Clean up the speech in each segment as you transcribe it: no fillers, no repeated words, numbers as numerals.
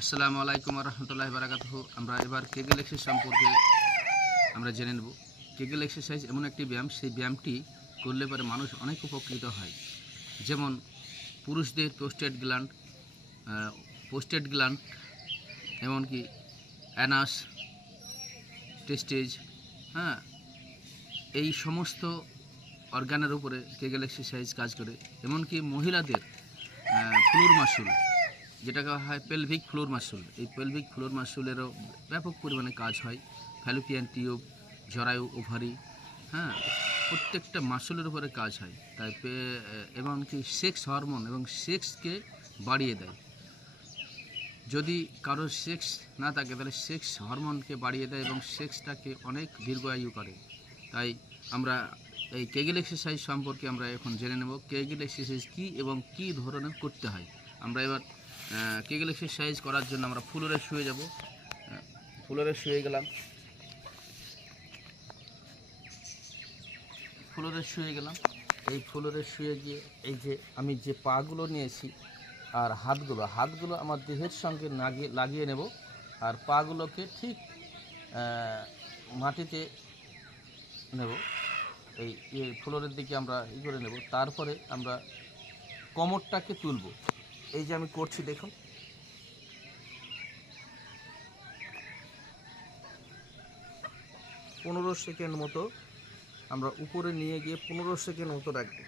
আসসালামু আলাইকুম রহমতুল্লাহি বারাকাতুহু। আমরা এবার কেগেল এক্সারসাইজ সম্পর্কে আমরা জেনে নেব। কেগেল এক্সারসাইজ এমন একটি ব্যায়াম, সেই ব্যায়ামটি করলে পরে মানুষ অনেক উপকৃত হয়। যেমন পুরুষদের পোস্টেড গ্ল্যান্ড এমনকি অ্যানাস, টেস্টেজ, এই সমস্ত অর্গানের উপরে কেগেল এক্সারসাইজ কাজ করে। এমনকি মহিলাদের ফ্লোর মাসল, যেটাকে হয় পেলভিক ফ্লোর মাসল, এই পেলভিক ফ্লোর মাসলেরও ব্যাপক পরিমাণে কাজ হয়। ফ্যালোপিয়ান টিউব, জরায়ু, ওভারি, প্রত্যেকটা মাসলের উপরে কাজ হয়। তাই এমনকি সেক্স হরমোন এবং সেক্সকে বাড়িয়ে দেয়। যদি কারোর সেক্স না থাকে তাহলে সেক্স হরমোনকে বাড়িয়ে দেয় এবং সেক্সটাকে অনেক দীর্ঘায়ু করে। তাই আমরা এই কেগেল এক্সারসাইজ সম্পর্কে আমরা এখন জেনে নেব। কেগেল এক্সারসাইজ কী এবং কী ধরনের করতে হয়। আমরা এবার কেগেল এক্সারসাইজ করার জন্য আমরা ফ্লোরে শুয়ে যাব। ফ্লোরে শুয়ে গেলাম। এই ফ্লোরে শুয়ে গিয়ে এই যে আমি যে পাগুলো নিয়েছি আর হাতগুলো আমার দেহের সঙ্গে লাগিয়ে নেব। আর পাগুলোকে ঠিক মাটিতে নেব, এই ফ্লোরের দিকে আমরা করে নেব। তারপরে আমরা কোমরটাকে তুলব। এই যে আমি করছি, দেখুন, পনেরো সেকেন্ড মতো আমরা উপরে নিয়ে গিয়ে 15 সেকেন্ড মতো রাখবো।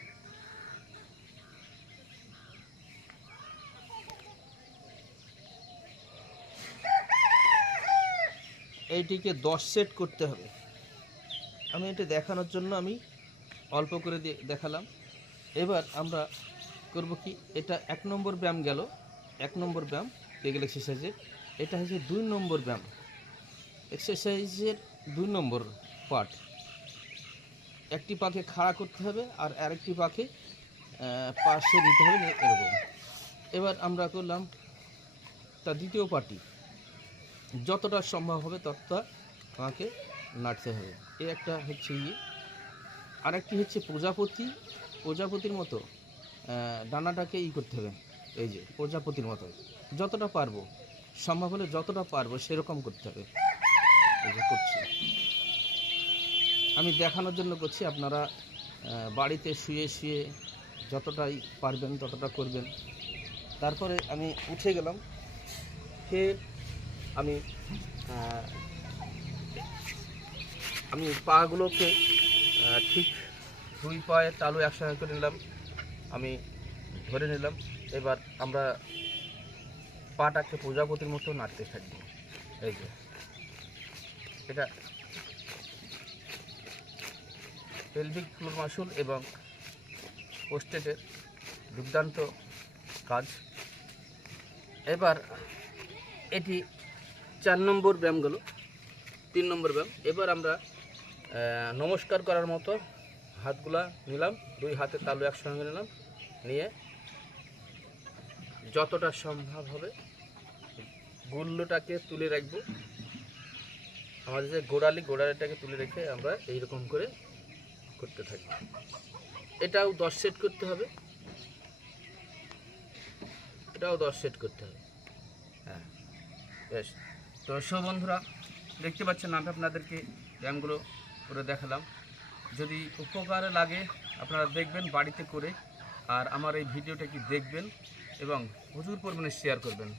এইটিকে 10 সেট করতে হবে। আমি এটা দেখানোর জন্য আমি অল্প করে দেখালাম। এবার আমরা করব কি, এটা 1 নম্বর ব্যায়াম গেল। 1 নম্বর ব্যায়াম কেগেল এক্সারসাইজের। এটা হচ্ছে 2 নম্বর ব্যায়াম, এক্সারসাইজের 2 নম্বর পার্ট। একটি পাকে খাড়া করতে হবে আর আরেকটি পাকে পাশে দিতে হবে, এরকম। এবার আমরা করলাম তার দ্বিতীয় পার্টি। যতটা সম্ভব হবে ততটা আমাকে নাড়তে হবে। এই একটা হচ্ছে আরেকটি হচ্ছে প্রজাপতির মতো ডানাটাকে করতে হবে। এই যে প্রজাপতির মতো যতটা পারবো, সম্ভব হলে যতটা পারবো সেরকম করতে হবে। এই যে করছি, আমি দেখানোর জন্য করছি। আপনারা বাড়িতে শুয়ে যতটাই পারবেন ততটা করবেন। তারপরে আমি উঠে গেলাম। ফের আমি পাগুলোকে ঠিক 2 পায়ের তালু একসঙ্গে করে নিলাম, আমি ধরে নিলাম। এবার আমরা পাটাকে প্রজাপতির মতো নাড়তে থাকবো। এই যে এটা পেলভিক ফ্লোর মাসল এবং পোস্টেটের দুর্দান্ত কাজ। এবার এটি 4 নম্বর ব্যায়াম গেল। 3 নম্বর ব্যায়াম। এবার আমরা নমস্কার করার মতো হাতগুলা নিলাম, 2 হাতের তালু একসঙ্গে নিলাম, নিয়ে যতটা সম্ভব হবে গুল্লটাকে তুলে রাখবো। আমাদের যে গোড়ালিটাকে তুলে রেখে আমরা এইরকম করে করতে থাকি। এটাও 10 সেট করতে হবে, বেশ। তো সব বন্ধুরা দেখতে পাচ্ছেন, আমি আপনাদেরকে ব্যায়ামগুলো করে দেখালাম। যদি উপকারে লাগে আপনারা দেখবেন বাড়িতে করে, আর আমার এই ভিডিওটা দেখবেন এবং প্রচুর পরিমাণে শেয়ার করবেন।